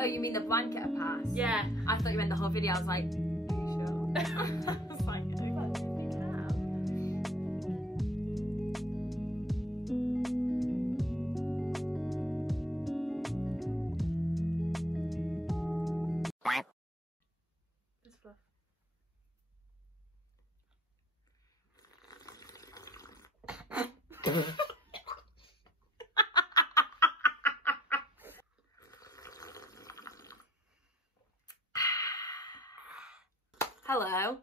Oh, you mean the blanket pass? Yeah. I thought you meant the whole video. I was like, are you sure? I was like, I don't think I have. It's fluff. Hello.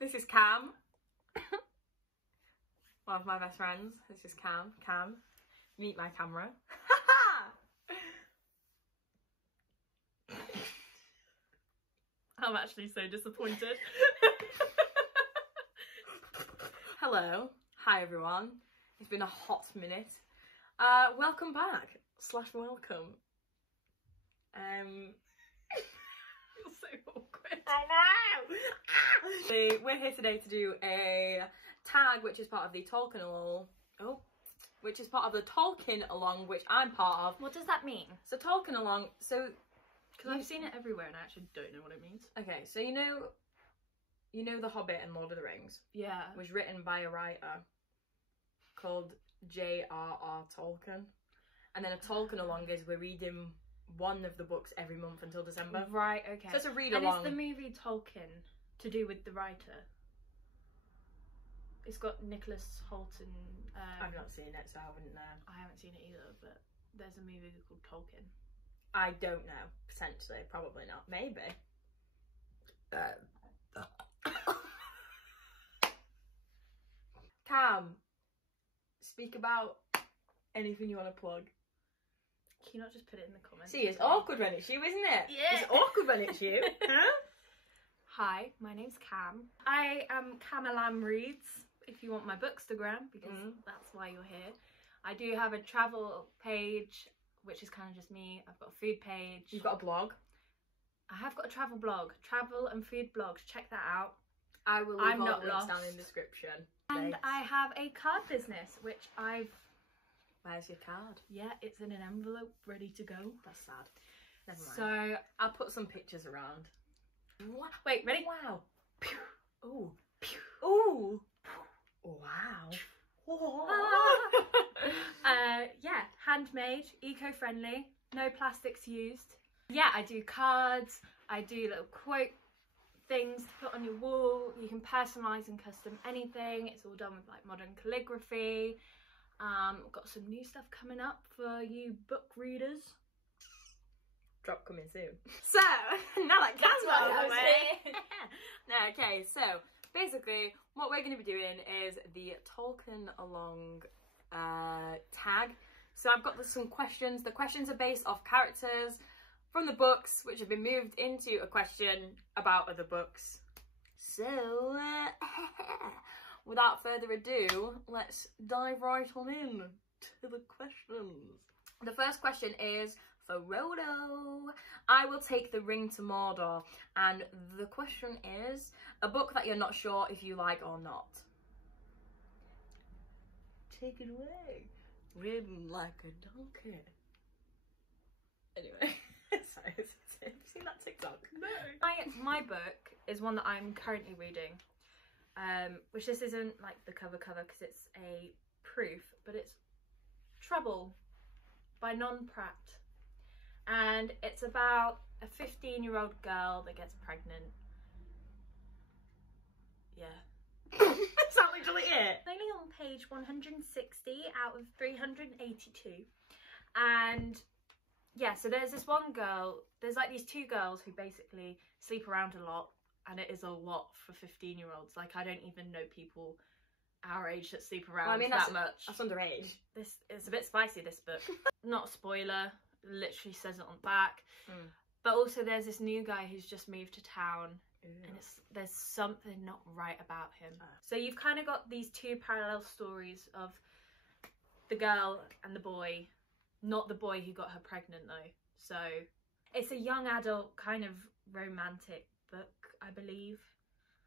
This is Cam. One of my best friends. This is Cam. Cam, meet my camera. I'm actually so disappointed. Hello. Hi everyone. It's been a hot minute. Welcome back. / welcome. You're so awkward. I know! We're here today to do a tag which is part of the Tolkien along. Which is part of the Tolkien along, which I'm part of. What does that mean? So Tolkien along, so because I've seen it everywhere and I actually don't know what it means. okay, so you know The Hobbit and Lord of the Rings? Yeah. Was written by a writer called J.R.R. Tolkien. And then a Tolkien along is we're reading one of the books every month until December. Right, okay. So it's a read and along. is the movie Tolkien to do with the writer? It's got Nicholas Hoult and... I've not seen it, so I wouldn't know. I haven't seen it either, but there's a movie called Tolkien. I don't know. Potentially. Probably not. Maybe. Cam, speak about anything you want to plug. Can you not just put it in the comments? See, it's awkward when it's you, isn't it? Yeah. It's awkward when it's you. Huh? Hi, my name's Cam. I am Camalam Reads, if you want my bookstagram, because that's why you're here. I do have a travel page, which is kind of just me. I've got a food page. You've got a blog. I have got a travel blog, travel and food blogs. Check that out. I will leave all the links down in the description. And I have a card business, which I've... Where's your card? Yeah, it's in an envelope, ready to go. That's sad. Never mind. So I'll put some pictures around. What? Wait, ready? Wow. Ooh. Ooh. Wow. Yeah, handmade, eco-friendly, no plastics used. Yeah, I do cards, I do little quote things to put on your wall. You can personalise and custom anything. It's all done with like modern calligraphy. Got some new stuff coming up for you book readers. Drop coming soon. So, now that Cat's out of the way. No, okay, so basically what we're going to be doing is the Tolkien along tag. So I've got some questions. The questions are based off characters from the books, which have been moved into a question about other books. So, without further ado, let's dive right on in to the questions. The first question is for Frodo. I will take the ring to Mordor. And the question is, a book that you're not sure if you like or not. Take it away. Ridden like a donkey. Anyway, sorry, have you seen that TikTok? No. My book is one that I'm currently reading, which this isn't like the cover because it's a proof, but it's Trouble by Pratt. And it's about a 15-year-old girl that gets pregnant. Yeah. Is that literally it? Only on page 160 out of 382. And yeah, so there's this one girl, there's like these two girls who basically sleep around a lot, and it is a lot for 15-year-olds. Like, I don't even know people our age that sleep around that much. That's underage. This it's a bit spicy, this book. Not a spoiler, literally says it on the back. But also there's this new guy who's just moved to town. And there's something not right about him. So you've kind of got these two parallel stories of the girl and the boy, not the boy who got her pregnant though. So it's a young adult kind of romantic book, I believe.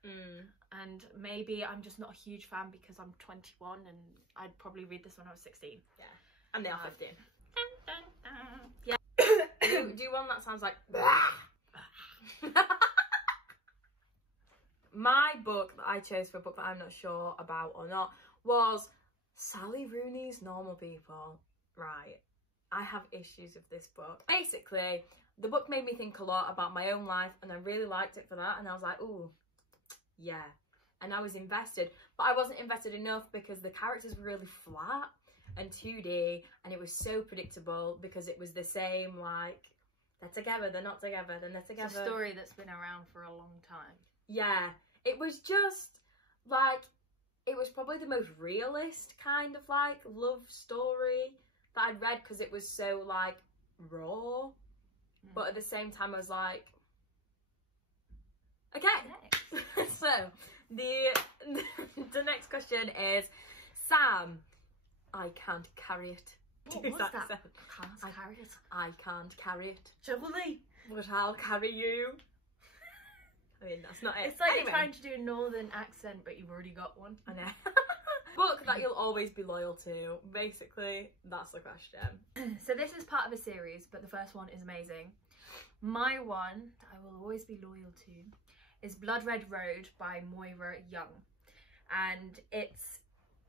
And maybe I'm just not a huge fan because I'm 21 and I'd probably read this when I was 16. Yeah, and they are 15. Yeah, do one that sounds like my book that I chose for a book that I'm not sure about or not was Sally Rooney's Normal People. Right, I have issues with this book. Basically, the book made me think a lot about my own life, and I really liked it for that, and I was like, ooh, yeah. And I was invested, but I wasn't invested enough because the characters were really flat and 2D, and it was so predictable because it was the same, like, they're together, they're not together, then they're together. It's a story that's been around for a long time. Yeah, it was just, like, it was probably the most realist kind of, like, love story that I'd read because it was so, like, raw. But at the same time, I was like, okay. So, the next question is, Sam, I can't carry it. What was that? Can't carry it. I can't carry it. Juggly. But I'll carry you. I mean, that's not it. It's like you're trying to do a northern accent, but you've already got one. I know. Book that you'll always be loyal to. Basically, that's the question. So this is part of a series, but the first one is amazing. My one that I will always be loyal to is Blood Red Road by Moira Young. And it's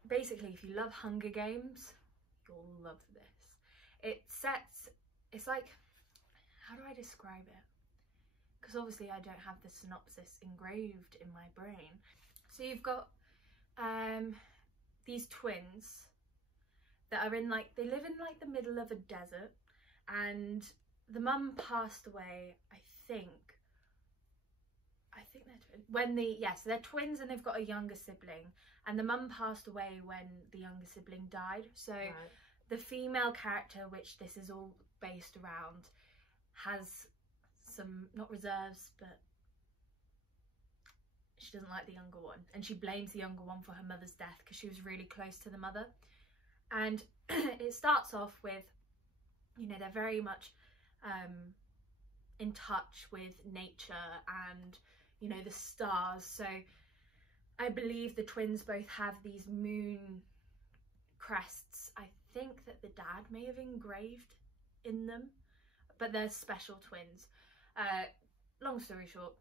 basically, if you love Hunger Games, you'll love this. It's like, how do I describe it? Because obviously I don't have the synopsis engraved in my brain. So you've got these twins that are in, like, they live in like the middle of a desert, and the mum passed away, I think they're twins. So they're twins, and they've got a younger sibling, and the mum passed away when the younger sibling died. So right. The female character, which this is all based around, has some, not reserves, but she doesn't like the younger one, and she blames the younger one for her mother's death because she was really close to the mother. And it starts off with, you know, they're very much in touch with nature and, you know, the stars. So I believe the twins both have these moon crests. I think that the dad may have engraved in them, but they're special twins. Long story short,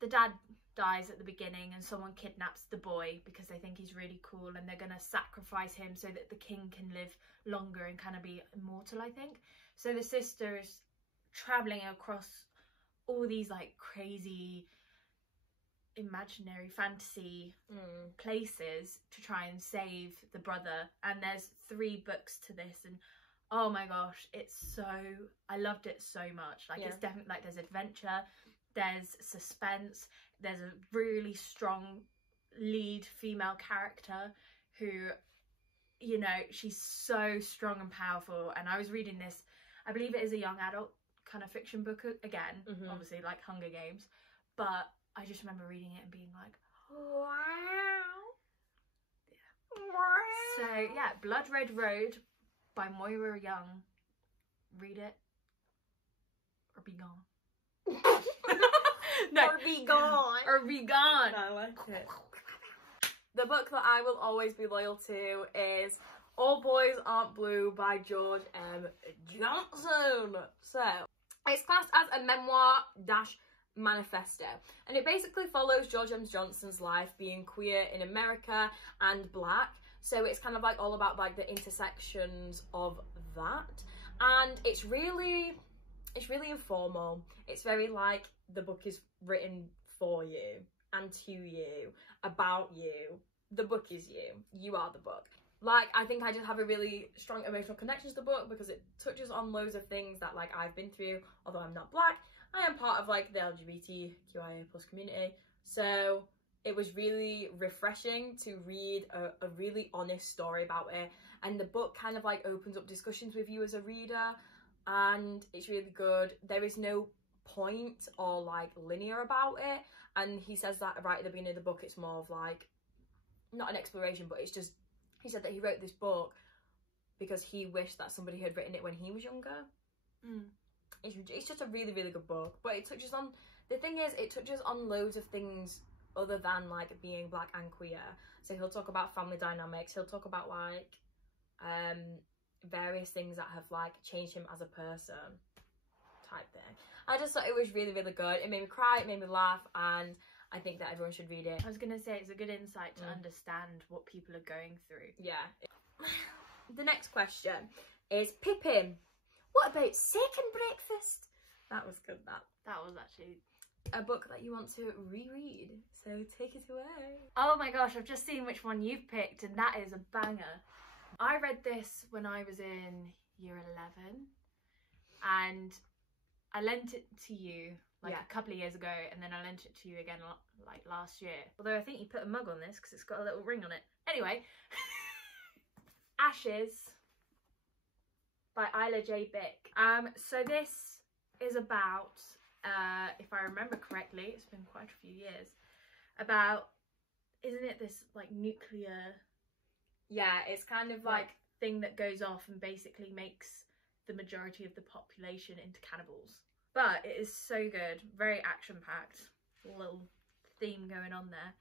the dad dies at the beginning, and someone kidnaps the boy because they think he's really cool, and they're gonna sacrifice him so that the king can live longer and kind of be immortal, I think. So the sister's traveling across all these like crazy imaginary fantasy places to try and save the brother, and there's 3 books to this, and oh my gosh, I loved it so much. Like, it's definitely, like, there's adventure, there's suspense, there's a really strong lead female character who, you know, she's so strong and powerful. And I was reading this, I believe it is a young adult kind of fiction book again, obviously like Hunger Games, but I just remember reading it and being like, wow. So yeah, Blood Red Road by Moira Young. Read it or be gone. No, or be gone. Or be gone. No, I like it. The book that I will always be loyal to is All Boys Aren't Blue by George M. Johnson. So, it's classed as a memoir-manifesto, and it basically follows George M. Johnson's life being queer in America and black. So it's kind of like all about like the intersections of that, and it's really informal. It's very like the book is written for you and to you, about you. The book is you. You are the book. Like, I think I just have a really strong emotional connection to the book because it touches on loads of things that like I've been through. Although I'm not black, I am part of like the LGBTQIA+ community. So it was really refreshing to read a really honest story about it, and the book kind of like opens up discussions with you as a reader, and it's really good. There is no point or like linear about it, and he says that right at the beginning of the book. It's more of like, not an exploration, but it's just, he said that he wrote this book because he wished that somebody had written it when he was younger. It's just a really, really good book, but it touches on, the thing is, it touches on loads of things other than like being black and queer. So he'll talk about family dynamics, he'll talk about like various things that have like changed him as a person type thing. I just thought it was really, really good. It made me cry, it made me laugh, and I think that everyone should read it. I was gonna say it's a good insight to understand what people are going through. Yeah. The next question is Pippin. What about second breakfast? That was good, That was actually a book that you want to reread, so take it away. Oh my gosh, I've just seen which one you've picked, and that is a banger. I read this when I was in year 11, and I lent it to you like a couple of years ago, and then I lent it to you again like last year. Although I think you put a mug on this because it's got a little ring on it. Anyway, Ashes by Isla J. Bick. So this is about, if I remember correctly, it's been quite a few years, about, isn't it this like nuclear, yeah, it's kind of like thing that goes off and basically makes the majority of the population into cannibals. But it is so good, very action packed, little theme going on there.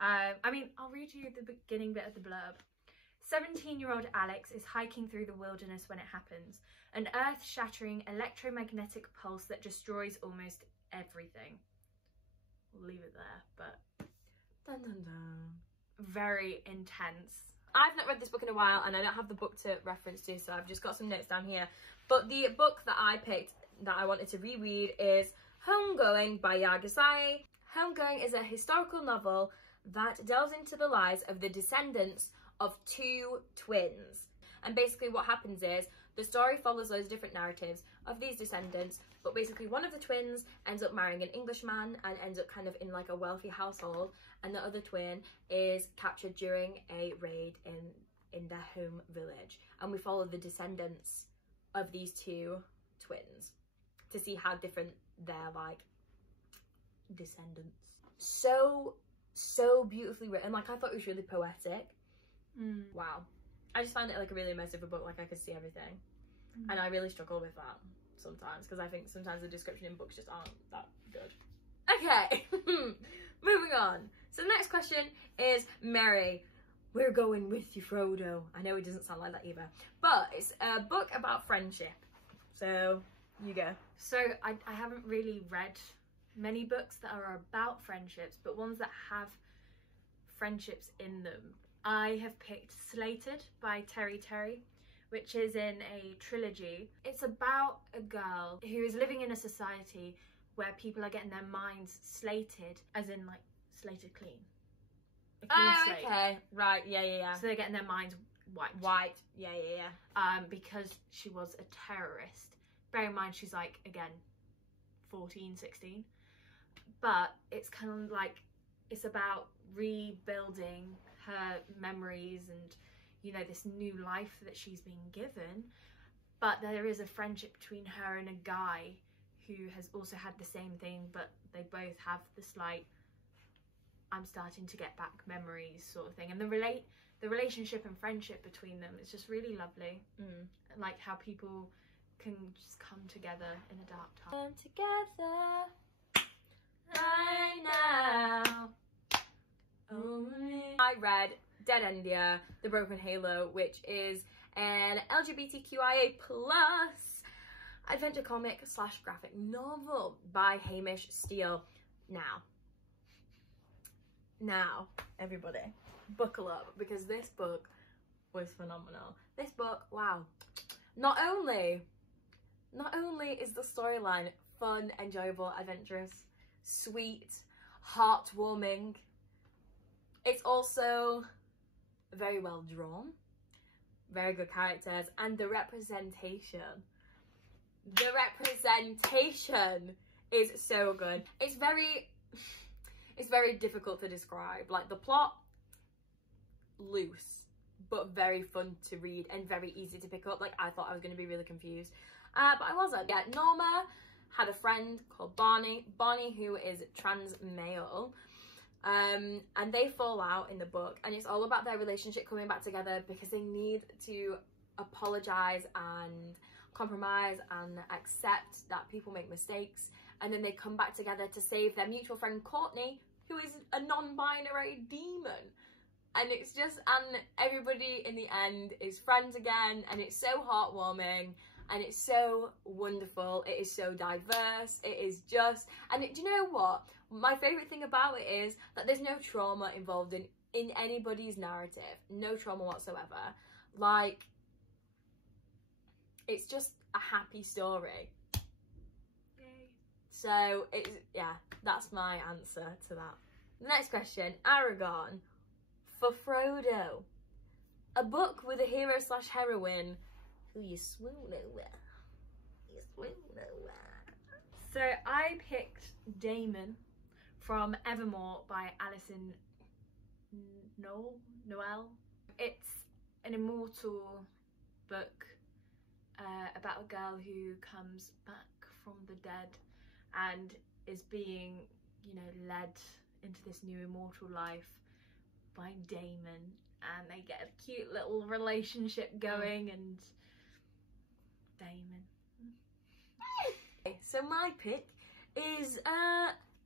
I mean, I'll read you the beginning bit of the blurb. 17-year-old Alex is hiking through the wilderness when it happens, an earth-shattering electromagnetic pulse that destroys almost everything. We'll leave it there, but dun, dun, dun. Very intense. I've not read this book in a while, and I don't have the book to reference to, so I've just got some notes down here. But the book that I picked that I wanted to reread is Homegoing by Gyasi. Homegoing is a historical novel that delves into the lives of the descendants of two twins. And basically what happens is the story follows loads of different narratives of these descendants, but basically one of the twins ends up marrying an Englishman and ends up kind of in like a wealthy household, and the other twin is captured during a raid in their home village. And we follow the descendants of these two twins to see how different they're like descendants. So beautifully written. Like, I thought it was really poetic. Wow. I just found it like a really immersive book, like I could see everything. And I really struggle with that sometimes, because I think sometimes the description in books just aren't that good. Okay, moving on. So the next question is Mary. We're going with you, Frodo. I know it doesn't sound like that either, but it's a book about friendship. So you go. So I haven't really read many books that are about friendships, but ones that have friendships in them. I have picked Slated by Teri, which is in a trilogy. It's about a girl who is living in a society where people are getting their minds slated, as in like slated clean. A clean slate. Okay, right, yeah. So they're getting their minds wiped. White, yeah. Because she was a terrorist. Bear in mind she's like, again, 14, 16. But it's kind of like, it's about rebuilding her memories and, you know, this new life that she's been given. But there is a friendship between her and a guy who has also had the same thing, but they both have this like, I'm starting to get back memories sort of thing. And the relationship and friendship between them is just really lovely. Like how people can just come together in a dark time. Come together right now. I read Deadendia, The Broken Halo, which is an LGBTQIA+ adventure comic / graphic novel by Hamish Steele. Now, everybody, buckle up, because this book was phenomenal. This book, wow. Not only is the storyline fun, enjoyable, adventurous, sweet, heartwarming, it's also very well drawn, very good characters, and the representation is so good. It's very difficult to describe. Like, the plot, loose, but very fun to read and very easy to pick up. Like, I thought I was going to be really confused, but I wasn't. Yeah, Norma had a friend called Barney, who is trans male, and they fall out in the book, and it's all about their relationship coming back together because they need to apologize and compromise and accept that people make mistakes, and then they come back together to save their mutual friend Courtney, who is a non-binary demon. and it's just, and everybody in the end is friends again, and it's so heartwarming, and it's so wonderful. It is so diverse. It is just, and do you know what? My favourite thing about it is that there's no trauma involved in anybody's narrative. No trauma whatsoever. Like, it's just a happy story. Yay. So, it's, yeah, that's my answer to that. The next question, Aragon for Frodo. A book with a hero slash heroine who you swoon over. You swoon over. So I picked Damon from Evermore by Alyson Noël. It's an immortal book about a girl who comes back from the dead and is being, you know, led into this new immortal life by Damon, and they get a cute little relationship going, and Damon. So my pick is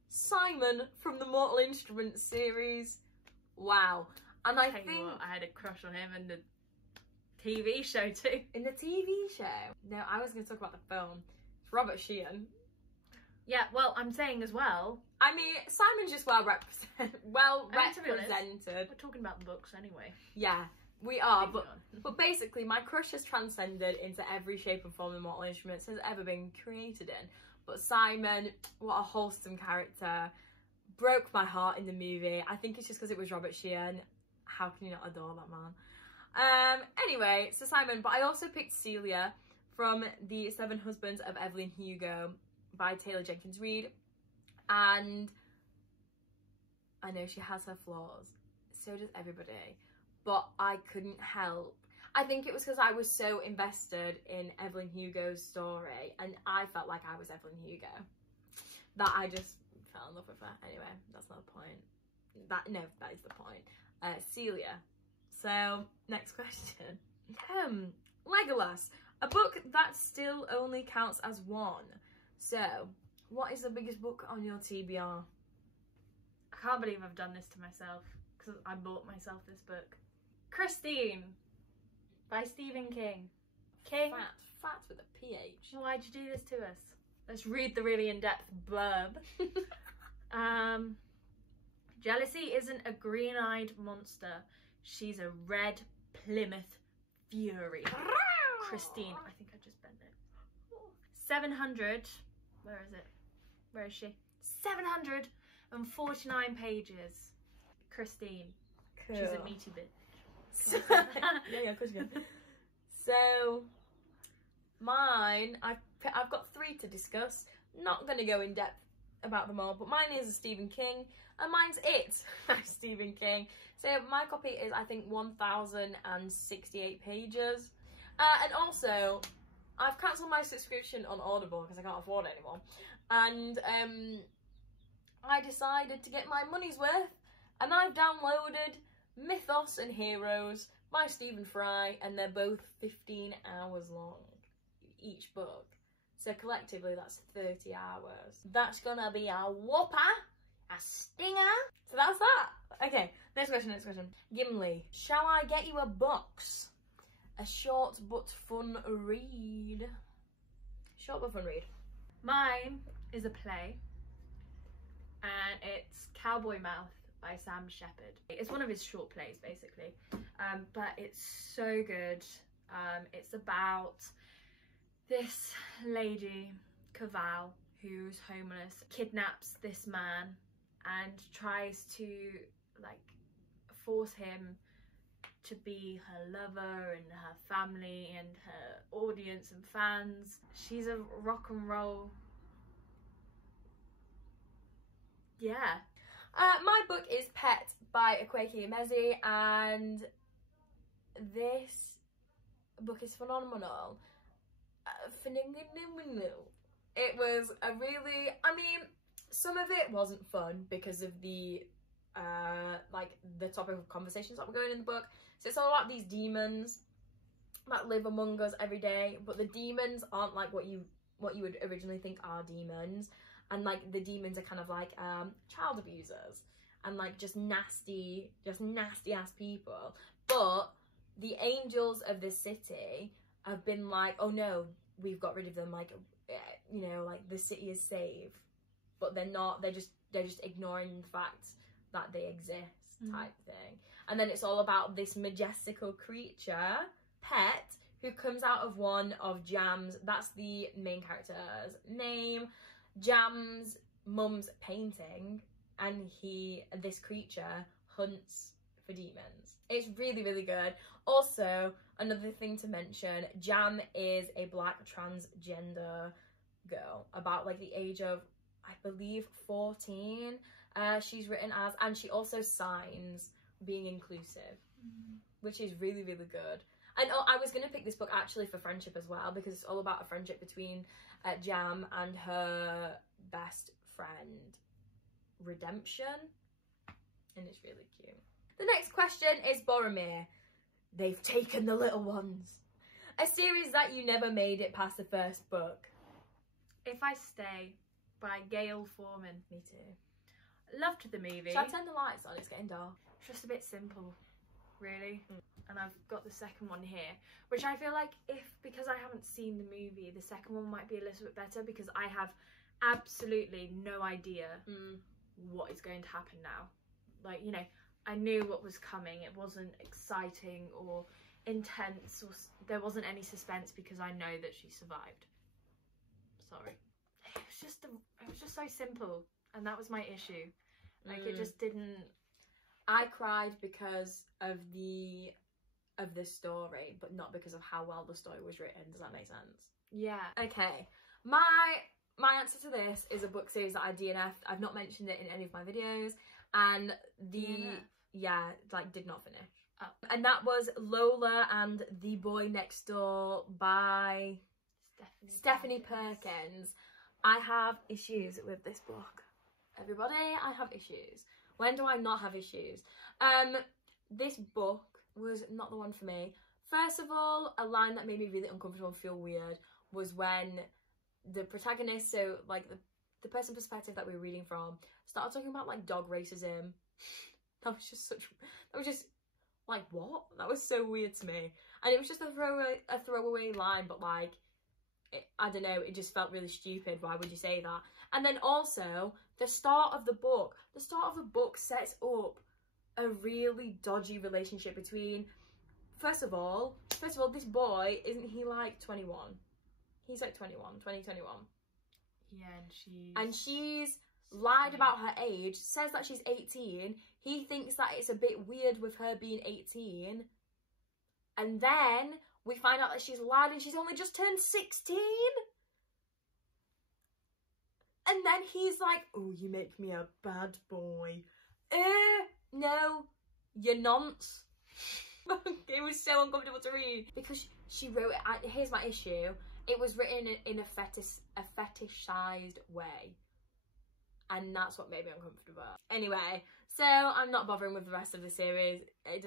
Simon from the Mortal Instruments series. Wow. And I think what, I had a crush on him in the TV show too. In the TV show? No, I was going to talk about the film. It's Robert Sheehan. Yeah, well, I'm saying as well. I mean, Simon's just well represented. We're talking about the books anyway. Yeah, we are. But basically, my crush has transcended into every shape and form the Mortal Instruments has ever been created in. But Simon, what a wholesome character. Broke my heart in the movie. I think it's just because it was Robert Sheehan. How can you not adore that man? Anyway, so Simon, but I also picked Celia from The Seven Husbands of Evelyn Hugo by Taylor Jenkins Reid, and I know she has her flaws, so does everybody, but I couldn't help. I think it was because I was so invested in Evelyn Hugo's story, and I felt like I was Evelyn Hugo, that I just fell in love with her. Anyway, that's not the point. That is the point. Celia. So, next question. Legolas, a book that still only counts as one. So, what is the biggest book on your TBR? I can't believe I've done this to myself, because I bought myself this book. Christine by Stephen King. Fat with a PH. Why'd you do this to us? Let's read the really in-depth blurb. Jealousy isn't a green-eyed monster. She's a red Plymouth fury. Christine. I think I just bent it. 700. Where is it? Where is she? 749 pages. Christine. Cool. She's a meaty bitch. Yeah, of course you can. So, mine, I've got 3 to discuss. Not going to go in depth about them all, but mine is a Stephen King, and mine's It by Stephen King. So my copy is, I think, 1,068 pages. And also, I've cancelled my subscription on Audible because I can't afford it anymore. And I decided to get my money's worth, and I've downloaded Mythos and Heroes by Stephen Fry, and they're both 15 hours long, each book. So collectively, that's 30 hours. That's gonna be a whopper, a stinger. So that's that. Okay, next question. Gimli, shall I get you a box? A short but fun read. Short but fun read. Mine is a play, and it's Cowboy Mouth by Shepard. It's one of his short plays, basically, but it's so good. It's about this lady, Cavall, who's homeless, kidnaps this man and tries to, like, force him to be her lover and her family and her audience and fans. She's a rock and roll. Yeah. My book is Pet by Akwaeke Emezi, and this book is phenomenal. It was a really, I mean, some of it wasn't fun because of the like the topic of conversations that were going in the book. So it's all about these demons that live among us every day, but the demons aren't like what you would originally think are demons, and like the demons are kind of like child abusers, and like just nasty ass people. But the angels of the city have been like, oh no, we've got rid of them, like, you know, like the city is safe. But they're not, they're just ignoring the fact that they exist, type thing. And then it's all about this majestical creature, Pet, who comes out of one of Jam's, that's the main character's name, Jam's mum's painting, and this creature hunts for demons. It's really, really good. Also, another thing to mention, Jam is a black transgender girl, about like the age of, I believe, 14. She's written as, and she also signs being inclusive, which is really, really good. And I was going to pick this book actually for friendship as well, because it's all about a friendship between Jam and her best friend, Redemption, and it's really cute. The next question is Boromir. They've taken the little ones. A series that you never made it past the first book. If I Stay by Gayle Forman. Me too. Loved the movie. Should I turn the lights on? It's getting dark. It's just a bit simple, really. And I've got the second one here, which I feel like because I haven't seen the movie, the second one might be a little bit better, because I have absolutely no idea what is going to happen now. Like, you know, I knew what was coming. It wasn't exciting or intense, or there wasn't any suspense, because I know that she survived. Sorry. It was just so simple, and that was my issue. Like, it just didn't. I cried because of the story, but not because of how well the story was written. Does that make sense? Yeah. Okay. My answer to this is a book series that I DNF'd. I've not mentioned it in any of my videos, and did not finish. Oh. And that was Lola and the Boy Next Door by Stephanie Perkins. I have issues with this book. Everybody, I have issues. When do I not have issues? This book was not the one for me. First of all, a line that made me really uncomfortable and feel weird was when the protagonist, so like the person perspective that we were reading from, started talking about like dog racism. That was just like, what? That was so weird to me. And it was just a throwaway line, but like, I don't know, it just felt really stupid. Why would you say that? And then also, the start of the book sets up a really dodgy relationship between, first of all, this boy, isn't he like 21? He's like 21. Yeah, and she's lied about her age, says that she's 18. He thinks that it's a bit weird with her being 18. And then we find out that she's lied and she's only just turned 16. And then he's like, oh, you make me a bad boy. No, you're nonce. It was so uncomfortable to read. Because she wrote it, here's my issue. It was written in a fetishized way. And that's what made me uncomfortable. Anyway, so I'm not bothering with the rest of the series. I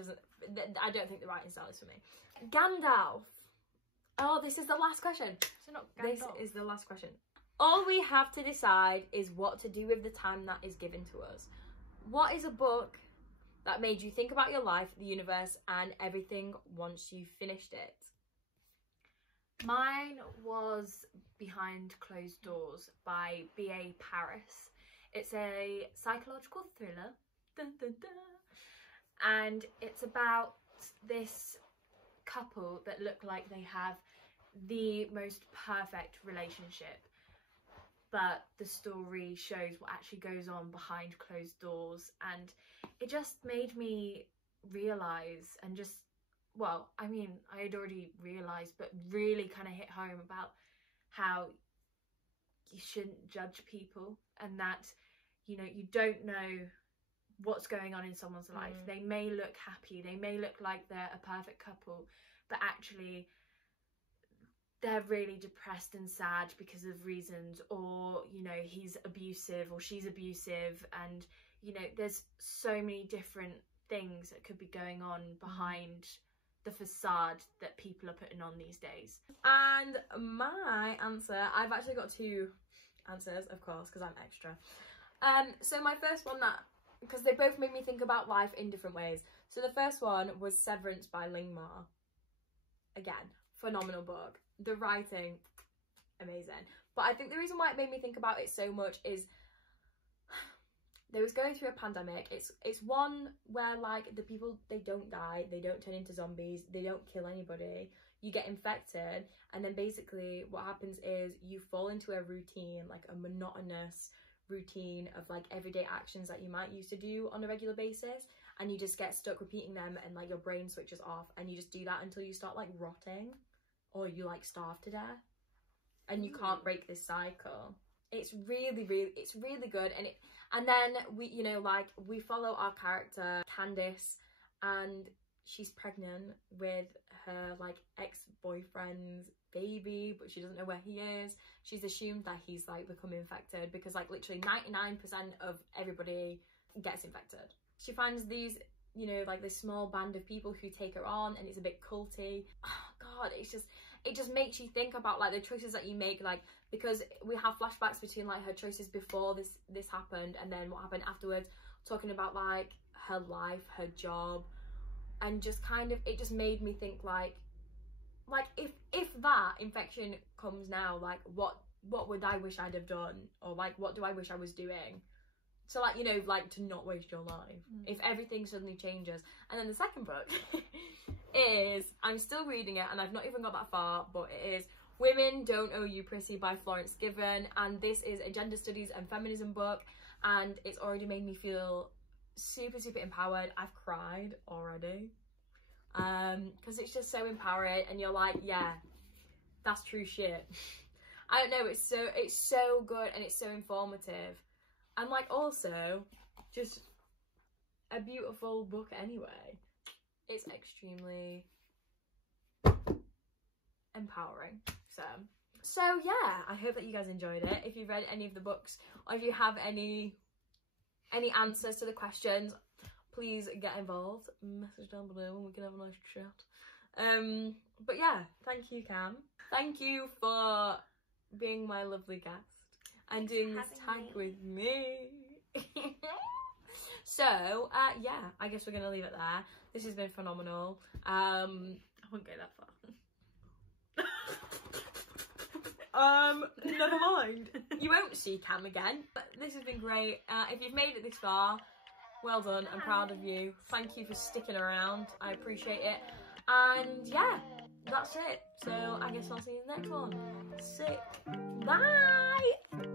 don't think the writing style is for me. Gandalf. Oh, this is the last question. So not Gandalf. This is the last question. All we have to decide is what to do with the time that is given to us. What is a book that made you think about your life, the universe, and everything once you finished it? Mine was Behind Closed Doors by B.A. Paris. It's a psychological thriller. Dun, dun, dun. And it's about this couple that look like they have the most perfect relationship. But the story shows what actually goes on behind closed doors, and it just made me realise, and just, well, I mean, I had already realised, but really kind of hit home about how you shouldn't judge people, and that, you know, you don't know what's going on in someone's life. They may look happy, they may look like they're a perfect couple, but actually they're really depressed and sad because of reasons, or, you know, he's abusive or she's abusive, and, you know, there's so many different things that could be going on behind the facade that people are putting on these days. And my answer, I've actually got two answers, of course, because I'm extra. So my first one that because they both made me think about life in different ways. So the first one was Severance by Lingmar. Again, phenomenal book. The writing, amazing. But I think the reason why it made me think about it so much is they was going through a pandemic. It's one where like the people, they don't die, they don't turn into zombies, they don't kill anybody. You get infected, and then basically what happens is you fall into a routine, like a monotonous routine of like everyday actions that you might used to do on a regular basis, and you just get stuck repeating them, and like your brain switches off, and you just do that until you start like rotting, or you like starve to death, and you can't break this cycle. It's really good. And then we, you know, like we follow our character Candice, and she's pregnant with her like ex-boyfriend's baby, but she doesn't know where he is. She's assumed that he's like become infected, because like literally 99% of everybody gets infected. She finds these, you know, like this small band of people who take her on, and it's a bit culty. Oh god, it just makes you think about like the choices that you make, like, because we have flashbacks between like her choices before this happened and then what happened afterwards, talking about like her life, her job, and just kind of, it just made me think like if that infection comes now, like what would I wish I'd have done, or like what do I wish I was doing to, like, you know, like to not waste your life if everything suddenly changes. And then the second book is, I'm still reading it and I've not even got that far, but it is Women Don't Owe You Pretty by Florence Given, and this is a gender studies and feminism book, and it's already made me feel super empowered. I've cried already because it's just so empowering, and you're like, yeah, that's true shit. I don't know, it's so good, and it's so informative, and like also just a beautiful book anyway. It's extremely empowering. So yeah, I hope that you guys enjoyed it. If you've read any of the books, or if you have any answers to the questions, please get involved. Message down below and we can have a nice chat. But yeah, thank you, Cam. Thank you for being my lovely guest and doing this tag with me. So yeah, I guess we're gonna leave it there. This has been phenomenal. I wouldn't go that far. Never mind. You won't see Cam again. But this has been great. If you've made it this far, well done. I'm proud of you. Thank you for sticking around. I appreciate it. And yeah, that's it. So I guess I'll see you in the next one. Sick. Bye.